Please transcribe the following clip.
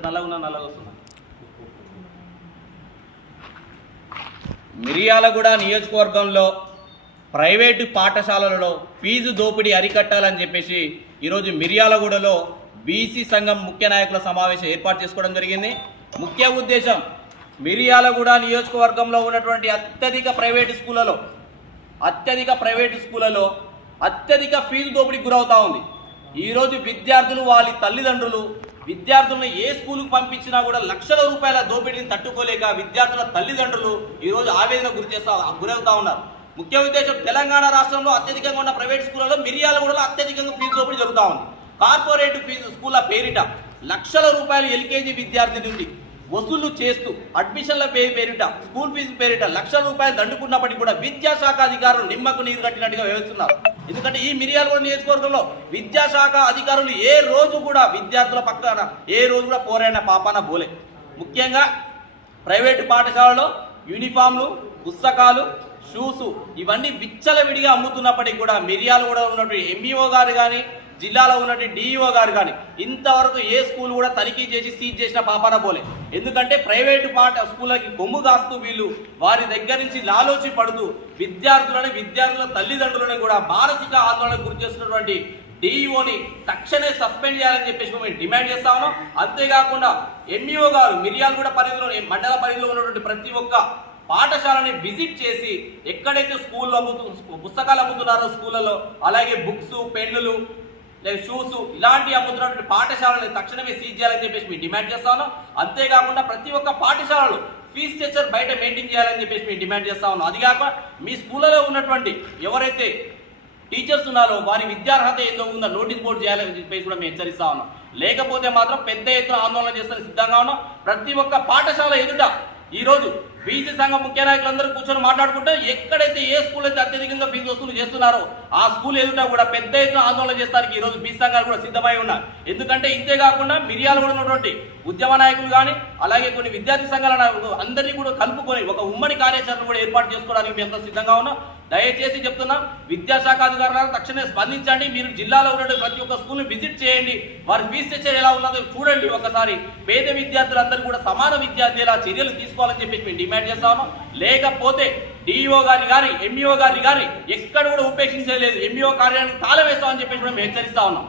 నల్లగా వస్తున్నా. మిర్యాలగూడ నియోజకవర్గంలో ప్రైవేటు పాఠశాలలలో ఫీజు దోపిడీ అరికట్టాలని చెప్పేసి ఈరోజు మిర్యాలగూడలో బీసీ సంఘం ముఖ్య నాయకుల సమావేశం ఏర్పాటు చేసుకోవడం జరిగింది. ముఖ్య ఉద్దేశం మిర్యాలగూడ నియోజకవర్గంలో ఉన్నటువంటి అత్యధిక ప్రైవేటు స్కూళ్ళలో అత్యధిక ఫీజు దోపిడీకి గురవుతూ ఉంది. ఈరోజు విద్యార్థులు వాళ్ళ తల్లిదండ్రులు విద్యార్థులను ఏ స్కూలుకు పంపించినా కూడా లక్షల రూపాయల దోపిడీని తట్టుకోలేక విద్యార్థుల తల్లిదండ్రులు ఈరోజు ఆవేదన గురవుతూ ఉన్నారు. ముఖ్య ఉద్దేశం తెలంగాణ రాష్ట్రంలో అత్యధికంగా ఉన్న ప్రైవేట్ స్కూళ్ళలో మిర్యాలగూడలో అత్యధికంగా ఫీజు దోపిడీ జరుగుతూ ఉంది. కార్పొరేట్ ఫీజు స్కూళ్ళ పేరిట లక్షల రూపాయలు ఎల్కేజీ విద్యార్థి నుండి వసూలు చేస్తూ అడ్మిషన్ల పేరిట స్కూల్ ఫీజు పేరిట లక్షల రూపాయలు దండుకున్నప్పటికీ కూడా విద్యాశాఖ అధికారులు నిమ్మకు నీరు కట్టినట్టుగా వ్యవహరిస్తున్నారు. ఎందుకంటే ఈ మిర్యాలగూడ నియోజకవర్గంలో విద్యాశాఖ అధికారులు ఏ రోజు కూడా విద్యార్థుల పక్కన ఏ రోజు కూడా పోరైన పాపాన పోలే. ముఖ్యంగా ప్రైవేటు పాఠశాలలో యూనిఫామ్లు, పుస్తకాలు, షూస్ ఇవన్నీ విచ్చలవిడిగా అమ్ముతున్నప్పటికీ కూడా మిర్యాలగూడ ఉన్నటువంటి ఎంఈఓ గారు కానీ జిల్లాలో ఉన్నటువంటి డిఈఓ గారు కానీ ఇంతవరకు ఏ స్కూల్ కూడా తనిఖీ చేసి సీజ్ చేసిన పాపాన పోలే. ఎందుకంటే ప్రైవేటు స్కూళ్ళకి కొమ్ము కాస్తూ వీళ్ళు వారి దగ్గర నుంచి లాలోచి పడుతూ విద్యార్థుల తల్లిదండ్రులను కూడా మానసిక ఆందోళనకు గురి చేస్తున్నటువంటి డిఈఓని తక్షణమే సస్పెండ్ చేయాలని చెప్పేసి మేము డిమాండ్ చేస్తా ఉన్నాం. అంతేకాకుండా ఎంఈఓ గారు మిర్యాలగూడ పరిధిలో మండల పరిధిలో ఉన్నటువంటి ప్రతి ఒక్క పాఠశాలని విజిట్ చేసి ఎక్కడైతే పుస్తకాలు అమ్ముతున్నారో స్కూళ్ళలో, అలాగే బుక్స్, పెన్నులు, షూస్ ఇలాంటి అమ్ముతున్నటువంటి పాఠశాలను తక్షణమే సీజ్ చేయాలని చెప్పేసి మేము డిమాండ్ చేస్తా ఉన్నాం. అంతేకాకుండా ప్రతి ఒక్క పాఠశాలలో ఫీజు స్ట్రక్చర్ బయట మెయింటైన్ చేయాలని చెప్పేసి మేము డిమాండ్ చేస్తా ఉన్నాం. అది కాక మీ స్కూళ్ళలో ఉన్నటువంటి ఎవరైతే టీచర్స్ ఉన్నారో వారి విద్యార్హత ఏదో ఉందో నోటీస్ బోర్డు చేయాలని చెప్పేసి కూడా మేము హెచ్చరిస్తా ఉన్నాం. లేకపోతే మాత్రం పెద్ద ఎత్తున ఆందోళన చేస్తానికి సిద్ధంగా ఉన్నాం. ప్రతి ఒక్క పాఠశాల ఎదుట ఈరోజు బీసీ సంఘం ముఖ్య నాయకులందరూ కూర్చొని మాట్లాడుకుంటే ఎక్కడైతే ఏ స్కూల్ అయితే అత్యధికంగా ఫీజు వసూలు చేస్తున్నారో ఆ స్కూల్ ఎదుట కూడా పెద్ద ఎత్తున ఆందోళన చేస్తానికి ఈరోజు బీసీ సంఘాలు కూడా సిద్ధమై ఉన్నారు. ఎందుకంటే ఇంతేకాకుండా మిర్యాలగూడ ఉన్నటువంటి ఉద్యమ నాయకులు కానీ అలాగే కొన్ని విద్యార్థి సంఘాల నాయకులు అందరినీ కూడా కలుపుకొని ఒక ఉమ్మడి కార్యాచరణ కూడా ఏర్పాటు చేసుకోవడానికి మేము ఎంతో సిద్ధంగా ఉన్నాం. దయచేసి చెప్తున్నా, విద్యాశాఖ అధికారులను తక్షణమే స్పందించండి. మీరు జిల్లాలో ఉన్న ప్రతి ఒక్క స్కూల్ని విజిట్ చేయండి. వారి ఫీజు స్ట్రక్చర్ ఎలా ఉన్నదో చూడండి. ఒకసారి పేద విద్యార్థులందరూ కూడా సమాన విద్యార్థుల చర్యలు తీసుకోవాలని చెప్పేసి మేము డిమాండ్ చేస్తాము. లేకపోతే డిఈఓ గారి కానీ ఎంఈఓ గారి కానీ ఎక్కడ కూడా ఉపేక్షించలేదు. ఎంఈఓ కార్యాలయానికి తాళం వేస్తామని చెప్పేసి మేము హెచ్చరిస్తా ఉన్నాం.